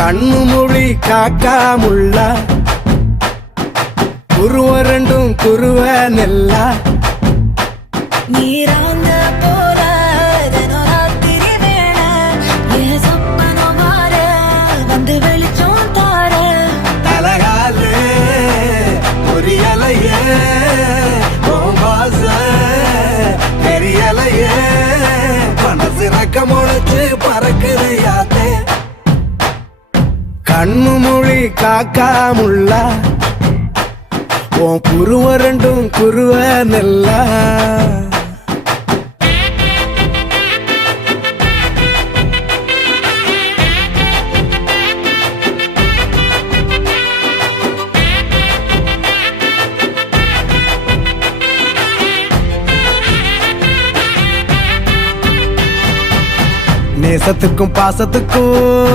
கண்ணு மொழி காக்காமுள்ள குருவ ரெண்டும் குருவ நெல்லா நீராங்க போல தினராத்திரி வேண என் சொப்பனம் மாற வந்து வெளிச்சம் தார தலகாலே பொரியலையே வாச பெரியலையே மனசு ரக்க முளைச்சு பறக்குது யாத்தே கண்ணு மொழி காக்காமுள்ள உன் குருவ ரெண்டும் குருவ நெல்லா நேசத்துக்கும் பாசத்துக்கும்